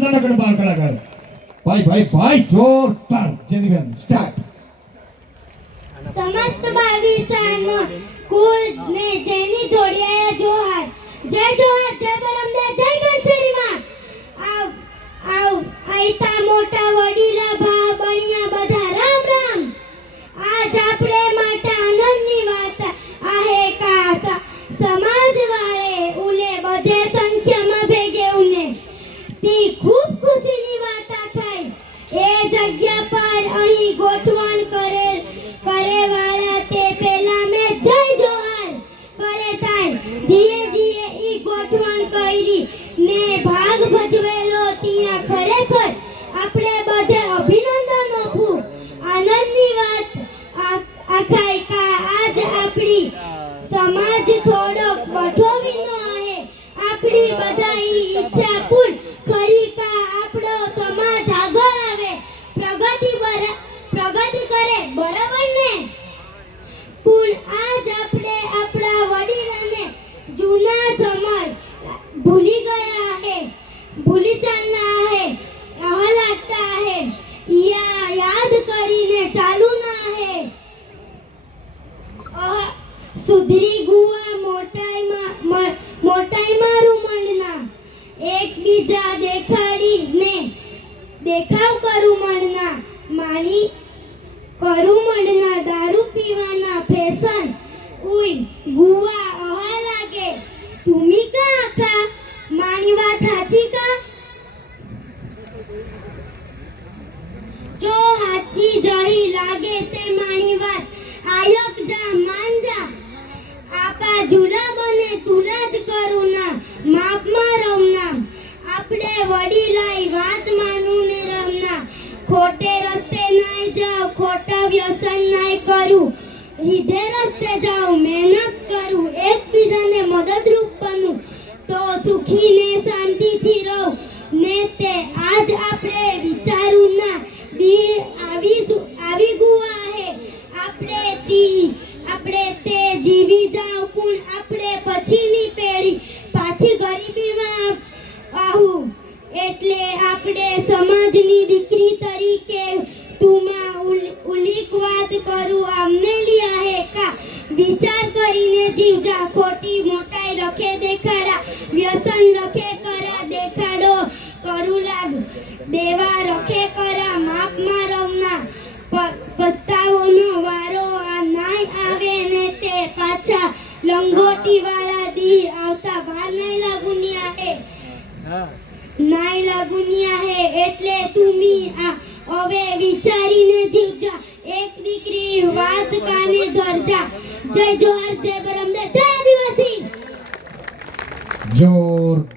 નાનકડો બાળ કલાકાર ભાઈ જોરદાર જેનીબેન સ્ટાર્ટ. સમસ્ત ભાવિસાનો કુળ ને જેની જોડિયા જોહાર જય જોહાર જય બરમદા જય કંસરીમાં આવ આઈતા મોટા વડીલા ભા બણિયા બધા રામ રામ. આજ આપણે માટે આનંદની વાત આહે કા સમાજ વાળે ઉલે બધે સંખ્યામાં ભેગે ઉને તી ખૂબ ખુશીની વાત આખાય એ જગ્યા પર અહીં ગોઠવણ કરે વાળા તે પેલા મે જય જોહાર કરે તાય જીએ ઈ ગોઠવણ કરી ને ભાગ ભજવેલો ત્યાં ખરેખર આપણે બધે અભિનંદન આપું. આનંદની વાત આખાય કા આજ આપણી સમાજ થોડો બઠોવીનો आहे આપણી બધાઈ ઈચ્છા પૂર્ણ ખરી કા આપણો સમાજ આગળ આવે પ્રગતિ કરે બરાબર ને. પણ આજ આપણે આપણા વડીલોને જૂના સમય ભૂલી ગયા आहे ભૂલી ચાલના आहे આવા લાગતા आहे યાદ કરીને ચાલુ ના आहे સુધરી ગુવા મોટાઈમાં રૂમણના એકબીજા દેખાડીને દેખાવ કરું મણના માણી કરું મણના દારૂ પીવાના ફેશન ઉઈ ગુવા અહા લાગે તુમી કા આખા માણી વાત હાચી કા જો હાચી જહી લાગે તે માણી વાત આયોક જા માન જા આપા ઝૂલા બને તુલા જ કરું ના માપમાં રમના આપણે વડીલાઈ વાત માનું ને રમના ખોટે રસ્તે નાઈ જાવ ખોટા વ્યસન નાઈ કરું રીધે રસ્તે જાઉં મહેનત કરું એકબીજાને મદદરૂપ બનું તો સુખી ને શાંતિથી રહું ને તે આજ આપણે વિચારું ના દી આવી ગુવા હે આપણે તે જીવી જાવ પણ આપણે પછીની પેઢી પાછી ગરીબીમાં આવું એટલે આપણે સમાજની દીકરી તરીકે તુમાં ઉલીક વાત કરું આમને લિયા હે કા વિચાર કરીને જીવજા ખોટી મોટાઈ રખે દેખાડા વ્યસન રખે કરા દેખાડો કરું લાગ દેવા રખે કરા માપમાં રવના પસ્તાવોનો વારો આ નાય આવે ને તે પાછા લંગોટી વાળા દી આવતા વાર નાય લાગુનિયા હે એટલે તુમી આ હવે વિચારીને જીવજા એક દીકરી વાત કાને ધરજા. જય જોહાર જય બરમદા જય આદિવાસી. જોરદાર.